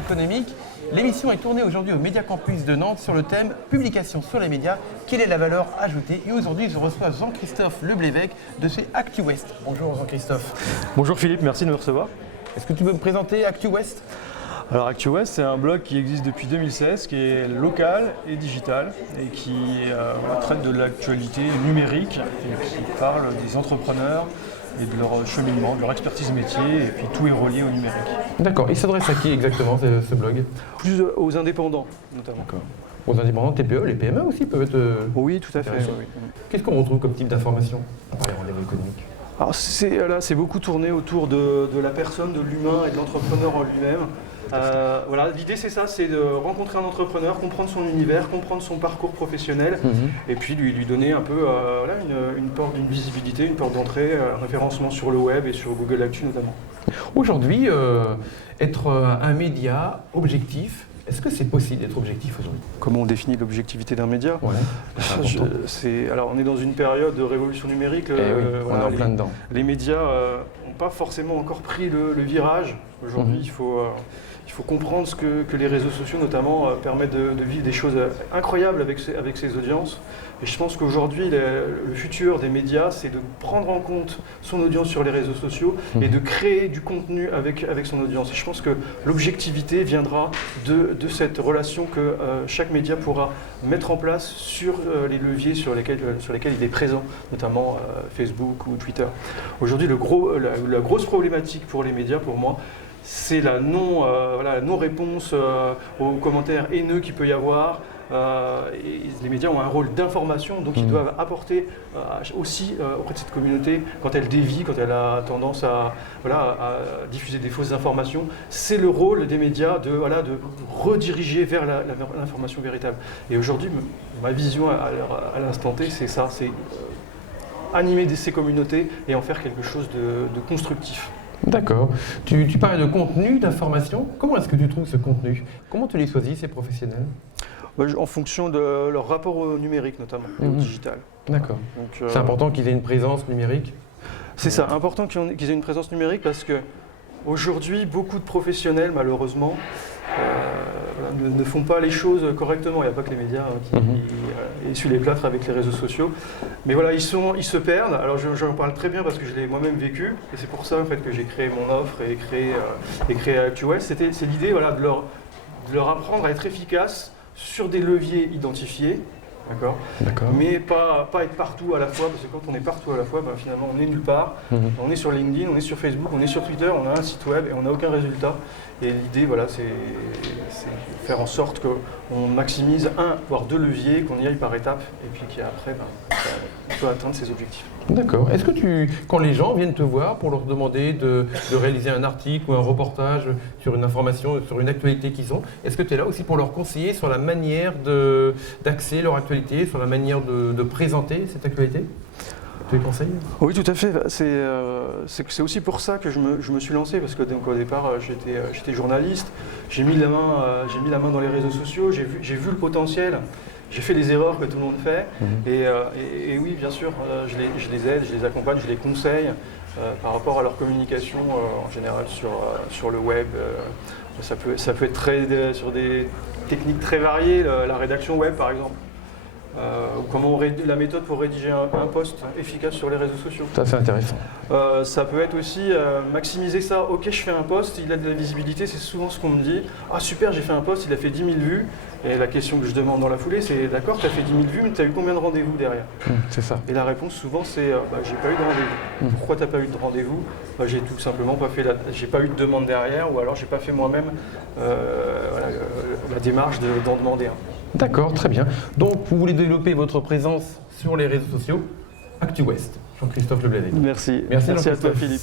économique. L'émission est tournée aujourd'hui au Média Campus de Nantes sur le thème « Publication sur les médias, quelle est la valeur ajoutée ?» Et aujourd'hui, je reçois Jean-Christophe Leblévec de chez ActuWest. Bonjour Jean-Christophe. Bonjour Philippe, merci de me recevoir. Est-ce que tu peux me présenter ActuWest ? Alors ActuWest, c'est un blog qui existe depuis 2016, qui est local et digital et qui traite de l'actualité numérique et qui parle des entrepreneurs et de leur cheminement, de leur expertise métier, et puis tout est relié au numérique. D'accord. Il s'adresse à qui exactement ce blog ? Plus aux indépendants notamment. D'accord. Aux indépendants TPE, les PME aussi peuvent être... Oui, tout à fait. Oui. Qu'est-ce qu'on retrouve comme type d'information à part les rendez-vous économiques ? Alors c'est beaucoup tourné autour de la personne, de l'humain et de l'entrepreneur en lui-même. L'idée c'est ça, c'est de rencontrer un entrepreneur, comprendre son univers, comprendre son parcours professionnel, et puis lui donner un peu une porte, une visibilité, une porte d'entrée, un référencement sur le web et sur Google Actu notamment. Aujourd'hui, être un média objectif, est-ce que c'est possible d'être objectif aujourd'hui ? Comment on définit l'objectivité d'un média ? Alors on est dans une période de révolution numérique. On est en plein dedans. Les médias n'ont pas forcément encore pris le virage. Aujourd'hui, il faut comprendre ce que les réseaux sociaux notamment permettent de vivre des choses incroyables avec ses audiences. Et je pense qu'aujourd'hui, le futur des médias, c'est de prendre en compte son audience sur les réseaux sociaux et de créer du contenu avec son audience. Et je pense que l'objectivité viendra de cette relation que chaque média pourra mettre en place sur les leviers sur lesquels il est présent, notamment Facebook ou Twitter. Aujourd'hui, la grosse problématique pour les médias, pour moi, c'est la non-réponse aux commentaires haineux qu'il peut y avoir. Et les médias ont un rôle d'information, donc ils doivent apporter aussi auprès de cette communauté, quand elle dévie, quand elle a tendance à diffuser des fausses informations, c'est le rôle des médias de rediriger vers l'information véritable. Et aujourd'hui, ma vision à l'instant T, c'est ça, c'est animer ces communautés et en faire quelque chose de constructif. D'accord. Tu parlais de contenu, d'information. Comment est-ce que tu trouves ce contenu ? Comment tu les choisis, ces professionnels ? En fonction de leur rapport au numérique notamment, au digital. D'accord. C'est important qu'ils aient une présence numérique ? C'est ça, important qu'ils aient une présence numérique parce que aujourd'hui, beaucoup de professionnels, malheureusement, ne font pas les choses correctement. Il n'y a pas que les médias qui essuient les plâtres avec les réseaux sociaux. Mais voilà, ils se perdent. Alors j'en parle très bien parce que je l'ai moi-même vécu. Et c'est pour ça en fait, que j'ai créé mon offre et créé ActuWest. C'est l'idée de leur apprendre à être efficace sur des leviers identifiés, d'accord. Mais pas être partout à la fois, parce que quand on est partout à la fois, finalement on est nulle part. On est sur LinkedIn, on est sur Facebook, on est sur Twitter, on a un site web et on n'a aucun résultat. Et l'idée, c'est faire en sorte qu'on maximise un, voire deux leviers, qu'on y aille par étapes, et puis qu'après, on peut atteindre ses objectifs. D'accord. Est-ce que quand les gens viennent te voir pour leur demander de réaliser un article ou un reportage sur une information, sur une actualité qu'ils ont, est-ce que tu es là aussi pour leur conseiller sur la manière d'axer leur actualité, sur la manière de présenter cette actualité ? Tu les conseilles ? Oui, tout à fait. C'est aussi pour ça que je me suis lancé, parce que au départ, j'étais journaliste, j'ai mis la main dans les réseaux sociaux, j'ai vu le potentiel. J'ai fait les erreurs que tout le monde fait et oui, bien sûr, je les aide, je les accompagne, je les conseille par rapport à leur communication en général sur le web. Ça peut être sur des techniques très variées, la rédaction web par exemple. Ou la méthode pour rédiger un post efficace sur les réseaux sociaux. Ça, c'est intéressant. Ça peut être aussi maximiser ça. Ok, je fais un post, il a de la visibilité, c'est souvent ce qu'on me dit. Ah super, j'ai fait un post, il a fait 10 000 vues. Et la question que je demande dans la foulée, c'est d'accord, tu as fait 10 000 vues, mais tu as eu combien de rendez-vous derrière ? C'est ça. Et la réponse souvent c'est j'ai pas eu de rendez-vous. Pourquoi tu n'as pas eu de rendez-vous ? J'ai tout simplement pas fait j'ai pas eu de demande derrière, ou alors j'ai pas fait moi-même la démarche d'en demander un. D'accord, très bien. Donc, vous voulez développer votre présence sur les réseaux sociaux, ActuWest. Jean-Christophe Leblévec. Merci. Merci À toi, Philippe.